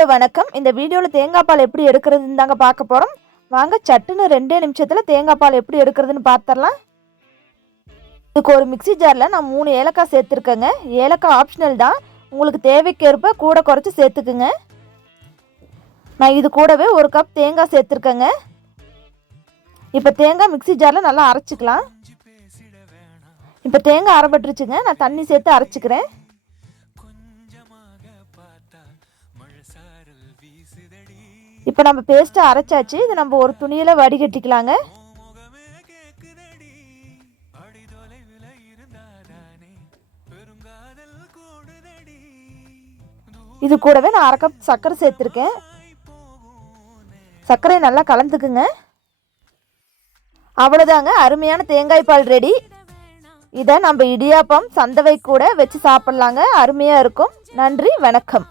Hello வணக்கம். இந்த வீடியோவில் தேங்காய் பால் எப்படி எடுக்கிறதுன்னு தாங்க பார்க்க போகிறோம். வாங்க சட்டுன்னு 2 நிமிஷத்தில் தேங்காய் பால் எப்படி எடுக்கிறதுன்னு பார்த்துடலாம். இதுக்கு ஒரு மிக்சி ஜாரில் நான் 3 ஏலக்காய் சேர்த்துருக்கேங்க. ஏலக்காய் ஆப்ஷனல் தான், உங்களுக்கு தேவைக்கேற்ப கூட குறைச்சி சேர்த்துக்குங்க. நான் இது கூடவே 1 கப் தேங்காய் சேர்த்துருக்கேங்க. இப்போ தேங்காய் மிக்சி ஜாரில் நல்லா அரைச்சிக்கலாம். இப்போ தேங்காய் அரைப்பட்டுருச்சுங்க. நான் தண்ணி சேர்த்து அரைச்சிக்கிறேன். இப்போ நம்ம பேஸ்ட்டை அரைச்சாச்சு. இது நம்ம ஒரு துணியில் வடிகட்டிக்கலாங்க. இது கூடவே நான் 1/2 கப் சர்க்கரை சேர்த்துருக்கேன். சர்க்கரையை நல்லா கலந்துக்குங்க. அவ்வளோதாங்க, அருமையான தேங்காய் பால் ரெடி. இதை நம்ம இடியாப்பம் சந்தவை கூட வச்சு சாப்பிட்லாங்க. அருமையாக இருக்கும். நன்றி, வணக்கம்.